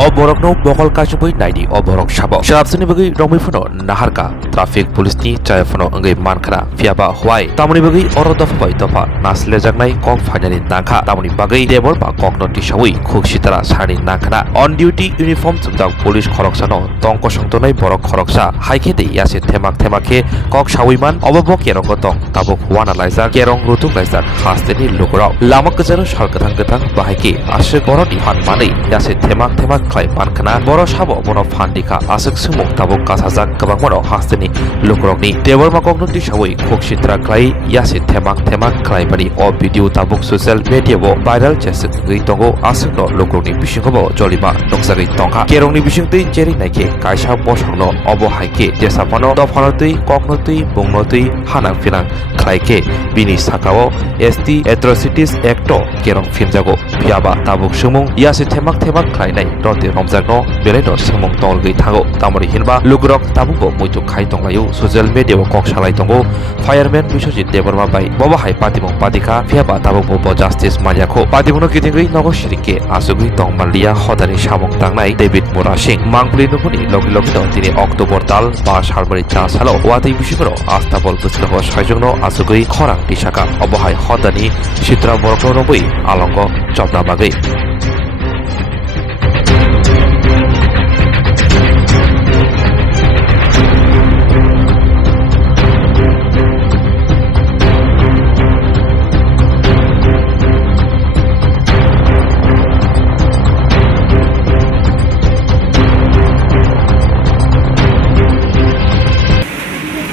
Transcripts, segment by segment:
Oborokno bokol kasubui naidi oborok sabo. Sharapsini bagi romifono naharka traffic police ni chayafono ngai mankara fiaba hwai. Tamoni bagi orodofa bai topa nasle jagnai kok finally nangka. Tamoni bagi debor ba kokno tishawi khuk sitara sani nangkana. On duty uniform chumjak police khoroksano tongko songtonai borok khoroksa haikete yase themak-themake kok shawiman obobok yerong tong tabok wana laizak kerong rutuk laizak hasteni lukurok. Lamak kejaro sarkatang-katang bahaki ashe boroni hanmani yase themak-themak klai pankana boro sabo bono phandika asuk sumuk tabok kasajak kabangmano hasteni lukurokni debor makokno tishawi khuk sitra klai yase themak-themak klai bani o video tabok social media bo viral jesuk ngui tongo asukno lukurokni bisingobo jolima noksagai tongha kerongni bisingtui cheri naike kaisa bosongno obo haike jesapano dophanotui koknotui bungnotui hanang finang khlaike bini sakao ST Atrocities Act kerong phimjago phiaba tabuk sumung yase themak-themak khlainai rote romjakno beleno sumung tolgui thago tamori hinba lugrok tabugo muitu khai tonglayu social media bo kok salai tongo fireman Biswajit Deborma bai bobo hai patimong padika phiaba tabuk bo justice maniako patimuno kitingui nogo shirike asugui tongmalia hodani samong tangnai David Mura Singh mangpuli nupuni logi logi do tini October dal ba salmari cha salo watei bisipro astabol busloho saijongno asugui khorang tisaka obohai hodani sitra borokno nobui alongo chopna bagai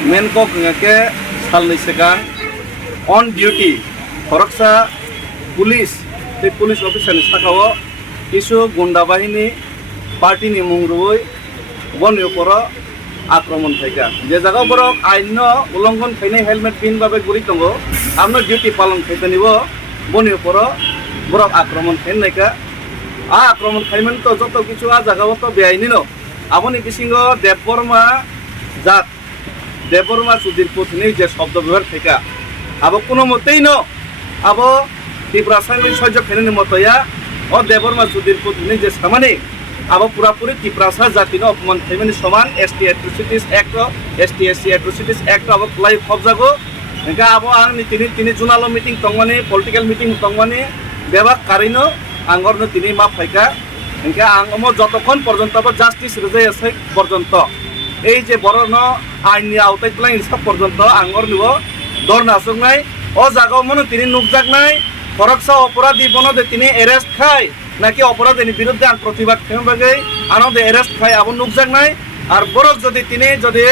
Menkok ngake salni sekan on duty koroksa police officer ni sakao isu gunda bahini party ni mungrui bon yoporo akromon thaika je jaga borok aino ulongon khainai helmet pin babe guri tongo amno duty palon khaitanibo bon yoporo borok akromon khainaika a akromon khaimen to joto kichu a jaga to beaini no aboni bisingo Deborma jat Deborma Sudir Puthni je শব্দ ব্যবহার থেকে আবো কোনো মতেই ন আবো ত্রিপুরাসানি সহ্য ফেরেনি মতয়া ও Deborma Sudir Puthni যে সামানি আবো পুরাপুরি ত্রিপুরাসা জাতিনো অপমান ফেমেনি সমান ST Atrocities Act ST Atrocities Act আবো লাইভ হবজাগো একা আবো আং তিনি জুনালো মিটিং তংমানি পলিটিক্যাল মিটিং তংমানি বেবাক কারিনো আঙ্গরনো তিনি মা ফাইকা একা আংমো যতক্ষণ পর্যন্ত আবো জাস্টিস রেজাই আছে পর্যন্ত এই যে বড় আইনি আওতায় তোলা ইনসাফ পর্যন্ত আঙ্গর নিব দর নাচক নাই ও জাগাও মনে তিনি নুকজাক নাই ফরকসা অপরাধী বনদে তিনি এরেস্ট খায় নাকি অপরাধীর বিরুদ্ধে আর প্রতিবাদ খেয়ে আনন্দে এরেস্ট খায় আবার নুকজাক নাই আর বরক যদি তিনি যদি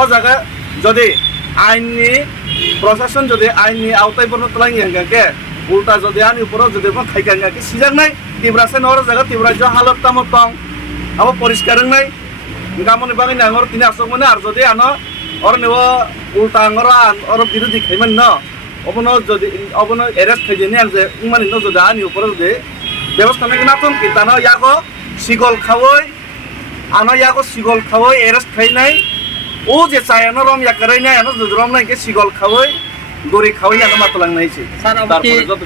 ও জায়গা যদি আইনি প্রশাসন যদি আইনি আওতায় বর্ণ তোলা ইহাঙ্গাকে উল্টা যদি আনি উপরও যদি খাইকাঙ্গাকে সিজাক নাই তিব্রাসে নহর জায়গা তিব্রাজ্য হালত তামত পাং আবার পরিষ্কার নাই গামনি বাগানি আঙর তিনি আসক মানে আর যদি আনো ওর নেব উল্টা আঙর ওর বিরোধী খাইমান ন অবনো যদি অবনো এরেস্ট খাইজেনি আর যে মানে ন যদি আনি উপরে যদি ব্যবস্থা নাকি নাতন কি তানো ইয়াকো সিগল খাওই আনো ইয়াকো সিগল খাওই এরেস্ট খাই নাই ও যে চাই আনো রম ইয়াকারাই নাই আনো যদি রম নাই কে সিগল খাওই গরি খাওই আনো মাতলাং নাইছি স্যার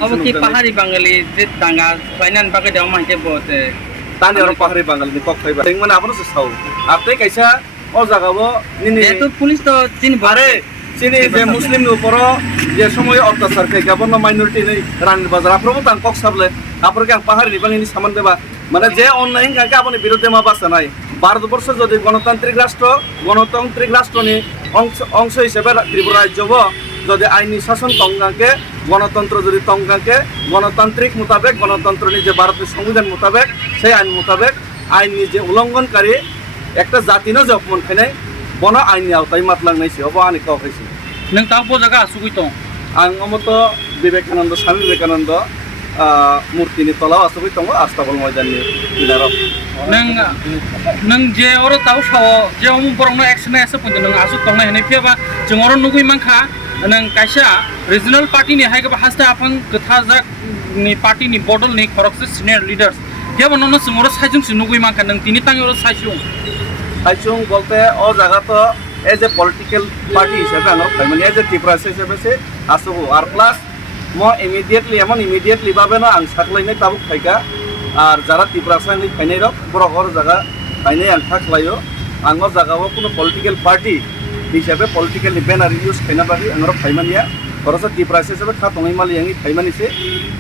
অবকি পাহাড়ি বাঙালি যে দাঙ্গা ফাইনান বাকে দেওয়া মাইকে বতে Tani orang pahari Bangal ni kok khaiba. Tengman apa nusa sau. Apte kaisa o jaga bo nini. Itu polis to cini bare cini je Muslim ni uporo je somoy অত্যাচার kai gabon no minority ni ran bazar aprobo tang kok sable. Apor ke pahari ni bangini saman deba. Mane je online ka apni বিরুদ্ধে মা বাসা নাই। ভারতবর্ষ যদি গণতান্ত্রিক রাষ্ট্র ni অংশ হিসেবে ত্রিপুরা রাজ্য যদি আইনি শাসন তঙ্গাকে গণতন্ত্র যদি তঙ্গাকে গণতান্ত্রিক মোতাবেক গণতন্ত্র যে ভারতের সংবিধান মোতাবেক সেই আইন মোতাবেক আইনি যে উল্লঙ্ঘনকারী একটা জাতি ন যে অপমান খাইনাই বন আইনি আওতায় মাতলাংনাইছে অব আনি কাও খাইছে নং তাও জায়গা আসুগই তো আং অমত বিবেকানন্দ স্বামী বিবেকানন্দ মূর্তিনি তলাও আসুগই তো আস্তাবল ময়দাননি কিনারব নং যে ওর তাও সাও যে অমু বরং অ্যাকশন এসে পঞ্জ নং আসু তংনা হেনে ফিয়াবা जों ओर नुगुइ मानखा नों कायसा रिजनल पार्टी नि हायगा हास्ता आफां गथाजाक नि पार्टी नि बडल नि खरकसे सिनियर लिडार्स केबो ननो जों ओर साइजों नुगुइ मानखा नों तिनि तांग ओर साइजों बोलते ओ जागा तो एज ए पॉलिटिकल पार्टी हिसाबै आनो माने एज ए टिप्रास हिसाबै से आसुगो आर प्लास ইমিডিয়েটলি এমন ইমিডিয়েটলি ভাবে না আং সাকলাইনাই তাবুক খাইকা আর যারা ত্রিপুরাসানি ফাইনাই রক বড় জায়গা ফাইনাই আং থাকলাইও আঙর জায়গাও কোনো পলিটিক্যাল পার্টি হিসাবে পলিটিক্যাল ব্যানার ইউজ খাইনা বাকি আঙর ফাইমানিয়া খরচা ত্রিপুরাসি হিসাবে খাতমাই মালি আঙি ফাইমানিছে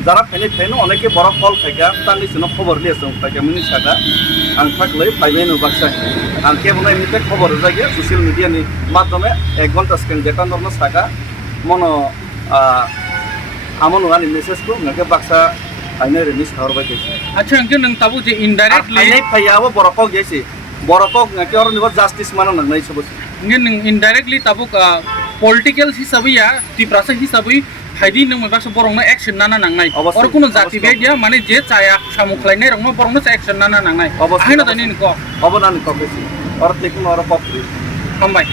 যারা ফাইনাই ফাইনো অনেকে বড় ফল খাইকা তাঙ্গি সিনো খবর লিয়েছে খাইকা মিনি সাকা আং থাকলাই ফাইমাইনো বাক্সা আং কেবল এমনিতে খবর জায়গা সোশ্যাল মিডিয়ানি মাধ্যমে 1 ঘন্টা স্ক্যান যেটা নর্মাল সাকা মনো আমন ওয়ানি মেসেজखौ नोंखौ बाक्सा फाइनाय रेनि साहरबाय गयसे আচ্ছা আঙ্কে নং তাবু যে ইনডাইরেক্টলি फाइनाय फायाबो बरकौ गयसे बरकौ नोंखौ और निबो जस्टिस मानो नंनाय सबस nge nung indirectly tabuk political hisabai ya tiprasa hisabai haidi nung mai baksa borong na action nana nangnai Obviously, or kuno jati obviously. be dia mane je chaya samu khlainai rong ma borong na action nana nangnai Obviously, haina tani ko अबनान कपेसि और तेकुन और पपरि hambai